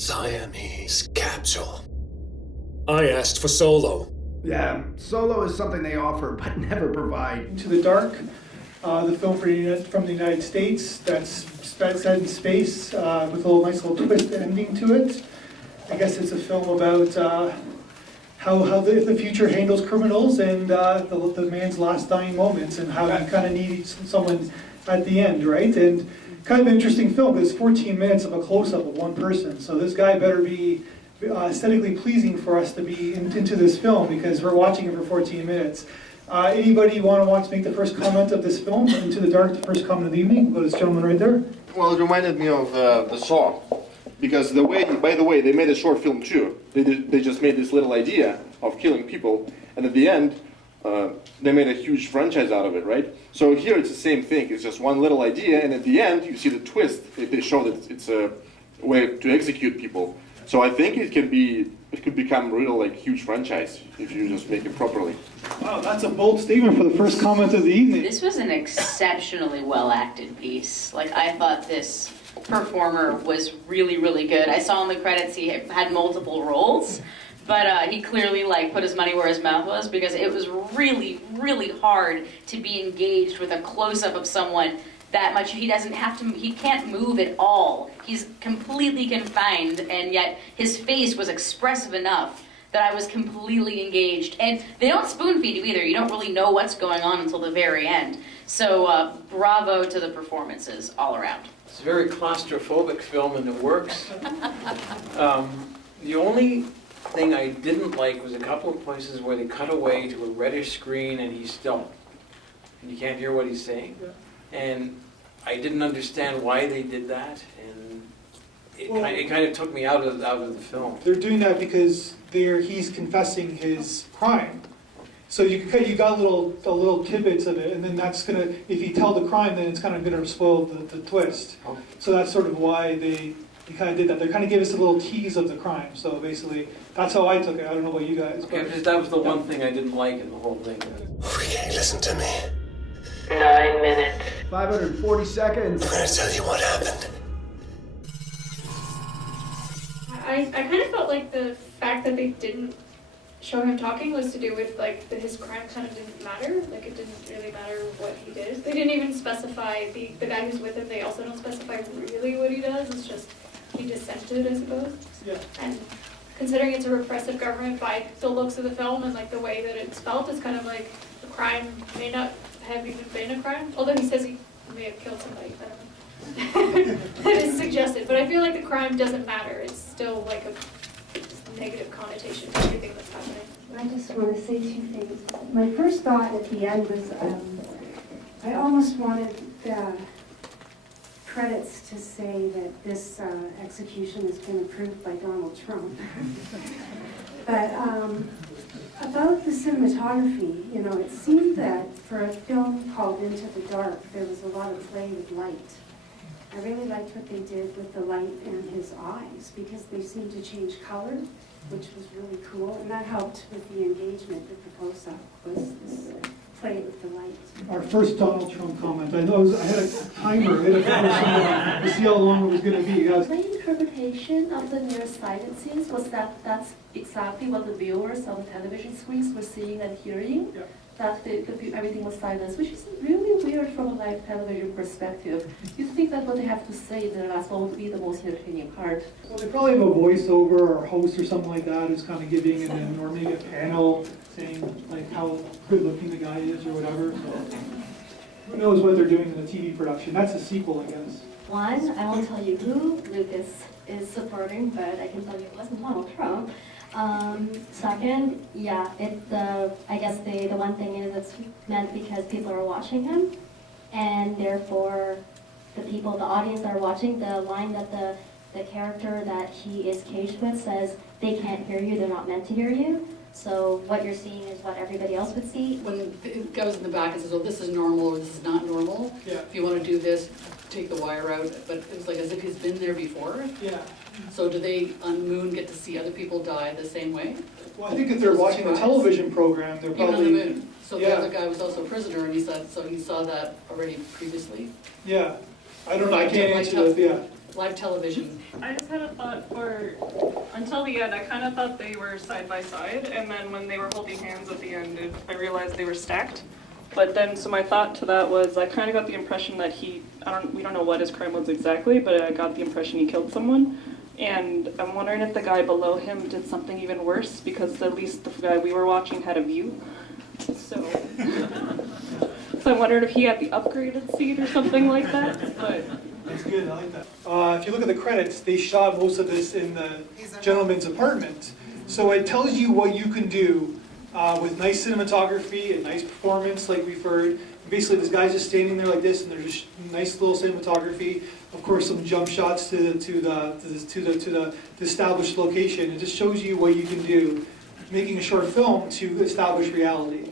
Siamese capsule. I asked for Solo. Yeah, Solo is something they offer but never provide. Into the Dark, the film from the United States that's set in space with a nice little twist ending to it. I guess it's a film about how the future handles criminals and the man's last dying moments and how you kind of need someone at the end, right? And kind of an interesting film because it's 14 minutes of a close-up of one person. So this guy better be aesthetically pleasing for us to be into this film because we're watching it for 14 minutes. Anybody want to make the first comment of this film, Into the Dark, the first comment of the evening? We'll go to this gentleman right there. Well, it reminded me of the Saw, because by the way, they made a short film too. They just made this little idea of killing people, and at the end, they made a huge franchise out of it, right? So here it's the same thing. It's just one little idea, and at the end, you see the twist. They show that it's a way to execute people. So I think it could become a real huge franchise if you just make it properly. Wow, that's a bold statement for the first comment of the evening. This was an exceptionally well-acted piece. I thought this performer was really, really good. I saw in the credits he had multiple roles, but he clearly put his money where his mouth was because it was really, really hard to be engaged with a close-up of someone that much. He can't move at all. He's completely confined, and yet his face was expressive enough that I was completely engaged. And they don't spoon feed you either. You don't really know what's going on until the very end. So bravo to the performances all around. It's a very claustrophobic film and it works. The only thing I didn't like was a couple of places where they cut away to a reddish screen and he's still. And you can't hear what he's saying. Yeah. And I didn't understand why they did that, and it kind of took me out of the film. They're doing that because he's confessing his crime. So you got little tidbits of it, and then that's gonna, if you tell the crime, then it's kind of gonna spoil the twist. Oh. So that's sort of why they kind of did that. They kind of gave us a little tease of the crime. So basically, that's how I took it. I don't know about you guys. Okay, because that was the one thing I didn't like in the whole thing. Okay, listen to me. 9 minutes. 540 seconds. I'm gonna tell you what happened. I kind of felt like the fact that they didn't show him talking was to do with that his crime kind of didn't matter. It didn't really matter what he did. They didn't even specify the guy who's with him. They also don't specify really what he does. It's just he dissented, I suppose. Yeah. And considering it's a repressive government, by the looks of the film and the way that it's felt, it's kind of the crime may not have even been a crime. Although he says he may have killed somebody. I don't know. That is suggested, but I feel like the crime doesn't matter. It's still a negative connotation to everything that's happening. I just want to say two things. My first thought at the end was I almost wanted the credits to say that this execution has been approved by Donald Trump. But about the cinematography, it seemed that for a film called Into the Dark, there was a lot of play with light. I really liked what they did with the light and his eyes because they seemed to change color, which was really cool, and that helped with the engagement with the close-up, was this play with the light. Our first Donald Trump comment. I had a timer. I had to see how long it was going to be. My interpretation of the nearsighted scenes was that's exactly what the viewers on the television screens were seeing and hearing. Yeah. That everything was silenced, which is really weird from a live television perspective. You'd think that what they have to say in the last one would be the most entertaining part. Well, they probably have a voiceover or a host or something like that who's kind of giving it in, or maybe a panel saying how good looking the guy is or whatever. So who knows what they're doing in the TV production? That's a sequel, I guess. One, I won't tell you who Lucas is supporting, but I can tell you it wasn't Donald Trump. Second, yeah, I guess the one thing is it's meant because people are watching him, and therefore the audience that are watching, the line that the character that he is caged with says, they can't hear you, they're not meant to hear you. So what you're seeing is what everybody else would see. When it goes in the back and says, oh, this is normal or this is not normal. Yeah. If you want to do this, take the wire out. But it was as if he's been there before. Yeah. So do they on Moon get to see other people die the same way? Well, I think if they're watching the television program, they're probably... Even on the Moon. So the other guy was also a prisoner, and he saw that already previously? Yeah. I don't know, I can't answer that, yeah. live television. I just had a thought for, until the end, I kind of thought they were side by side, and then when they were holding hands at the end, I realized they were stacked. But then, so my thought to that was, I kind of got the impression that we don't know what his crime was exactly, but I got the impression he killed someone. And I'm wondering if the guy below him did something even worse, because at least the guy we were watching had a view. So I wondered if he had the upgraded seat or something like that, but. That's good, I like that. If you look at the credits, they shot most of this in the gentleman's apartment. So it tells you what you can do with nice cinematography and nice performance, like we've heard. Basically, this guy's just standing there like this, and there's just nice little cinematography. Of course, some jump shots to the established location. It just shows you what you can do, making a short film to establish reality.